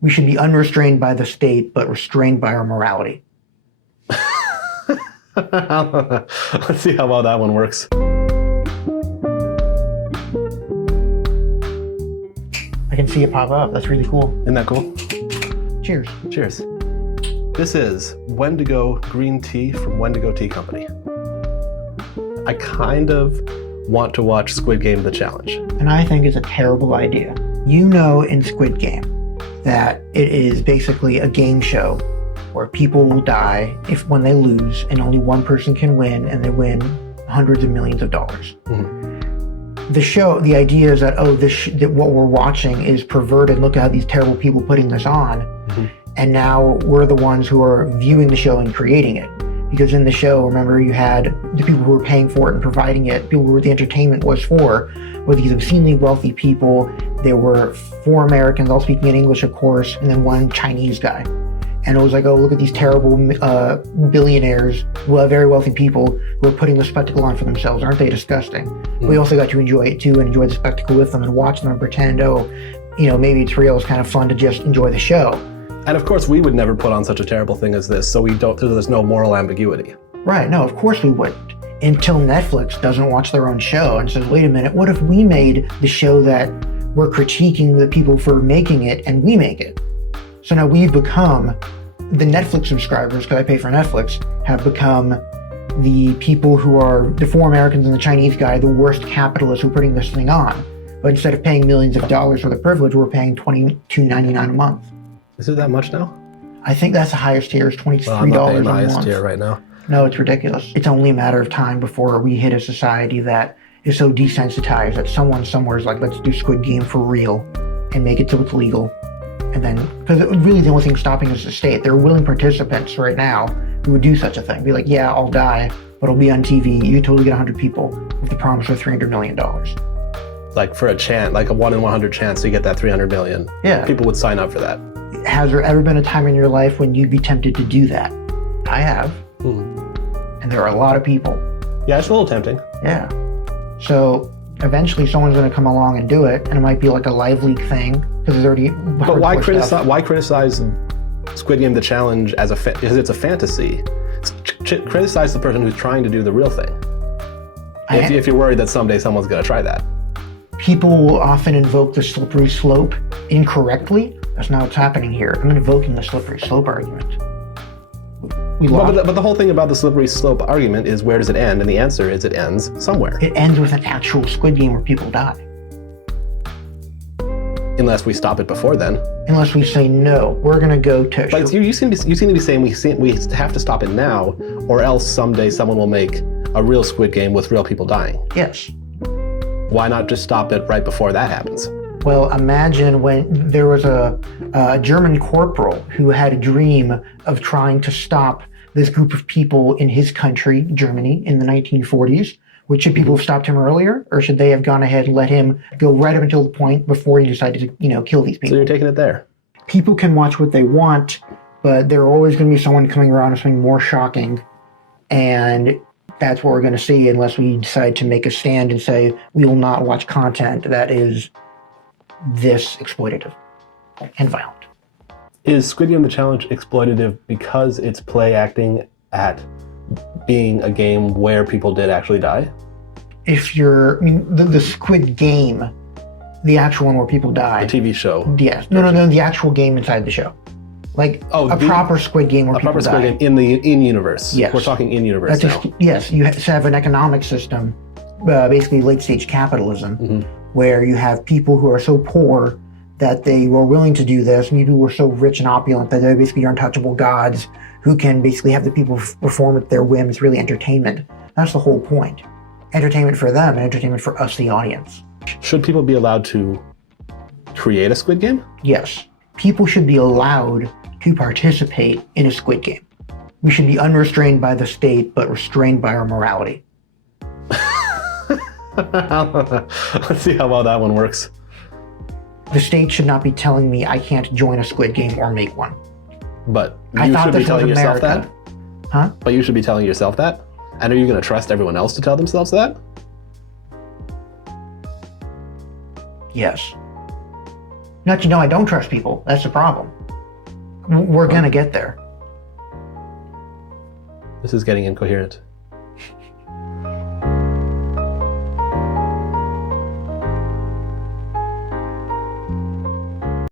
We should be unrestrained by the state, but restrained by our morality. Let's see how well that one works. I can see it pop up. That's really cool. Isn't that cool? Cheers. Cheers. This is Wendigo green tea from Wendigo Tea Company. I kind of want to watch Squid Game the challenge. And I think it's a terrible idea. You know, in Squid Game that it is basically a game show where people will die when they lose, and only one person can win, and they win hundreds of millions of dollars. Mm-hmm. The idea is that, that what we're watching is perverted. Look at how these terrible people putting this on. Mm-hmm. And now we're the ones who are viewing the show and creating it. Because in the show, remember, you had the people who were paying for it and providing it, people who the entertainment was for, were these obscenely wealthy people. There were 4 Americans, all speaking in English, of course, and then 1 Chinese guy. And it was like, oh, look at these terrible billionaires, very wealthy people who are putting the spectacle on for themselves. Aren't they disgusting? Mm-hmm. We also got to enjoy it too, and enjoy the spectacle with them and watch them and pretend, maybe it's real. It's kind of fun to just enjoy the show. And of course, we would never put on such a terrible thing as this, so there's no moral ambiguity. Right, no, of course we wouldn't. Until Netflix doesn't watch their own show and says, wait a minute, what if we made the show that we're critiquing the people for making it, and we make it? So now we've become, the Netflix subscribers, because I pay for Netflix, have become the people who are, the 4 Americans and the Chinese guy, the worst capitalists who are putting this thing on. But instead of paying millions of dollars for the privilege, we're paying $22.99 a month. Is it that much now? I think that's the highest tier, is $23 I'm not paying the a highest month. tier right now. No, it's ridiculous. It's only a matter of time before we hit a society that is so desensitized that someone somewhere is like, let's do Squid Game for real and make it so it's legal. And then, because really the only thing stopping is the state. There are willing participants right now who would do such a thing. Be like, yeah, I'll die, but I'll be on TV. You totally get 100 people with the promise of $300 million. Like for a chance, like a 1 in 100 chance to get that 300 million. Yeah. People would sign up for that. Has there ever been a time in your life when you'd be tempted to do that? I have. And there are a lot of people. Yeah, it's a little tempting. Yeah. So eventually someone's going to come along and do it, and it might be like a live leak thing, because there's already. But why criticize Squid Game the challenge because it's a fantasy? Criticize the person who's trying to do the real thing. If you're worried that someday someone's going to try that. People will often invoke the slippery slope incorrectly. That's not what's happening here. I'm invoking the slippery slope argument. But the whole thing about the slippery slope argument is, where does it end? And the answer is, it ends somewhere. It ends with an actual Squid Game where people die. Unless we stop it before then. Unless we say, no, we're going to go to... But you seem to be saying we have to stop it now, or else someday someone will make a real Squid Game with real people dying. Yes. Why not just stop it right before that happens? Well, imagine when there was a German corporal who had a dream of trying to stop this group of people in his country, Germany, in the 1940s. Should people have stopped him earlier, or should they have gone ahead and let him go right up until the point before he decided to, kill these people? So you're taking it there. People can watch what they want, but there are always going to be someone coming around with something more shocking, and that's what we're going to see unless we decide to make a stand and say we will not watch content that is this exploitative and violent. Is Squid Game the Challenge exploitative because it's play acting at being a game where people did actually die? The Squid Game, the actual one where people die. The TV show. Yes. No, the actual game inside the show. Like proper Squid Game where people die. A proper Squid Game in universe. Yes. We're talking in universe now. Yes, you have an economic system, basically late stage capitalism, where you have people who are so poor that they were willing to do this, and people who are so rich and opulent that they basically are untouchable gods who can basically have the people perform at their whims. Really entertainment. That's the whole point. Entertainment for them and entertainment for us, the audience. Should people be allowed to create a Squid Game? Yes. People should be allowed to participate in a Squid Game. We should be unrestrained by the state, but restrained by our morality. Let's see how well that one works. The state should not be telling me I can't join a Squid Game or make one. But you should be telling yourself that? Huh? But you should be telling yourself that? And are you going to trust everyone else to tell themselves that? Yes. Not you know I don't trust people. That's the problem. We're gonna get there. This is getting incoherent.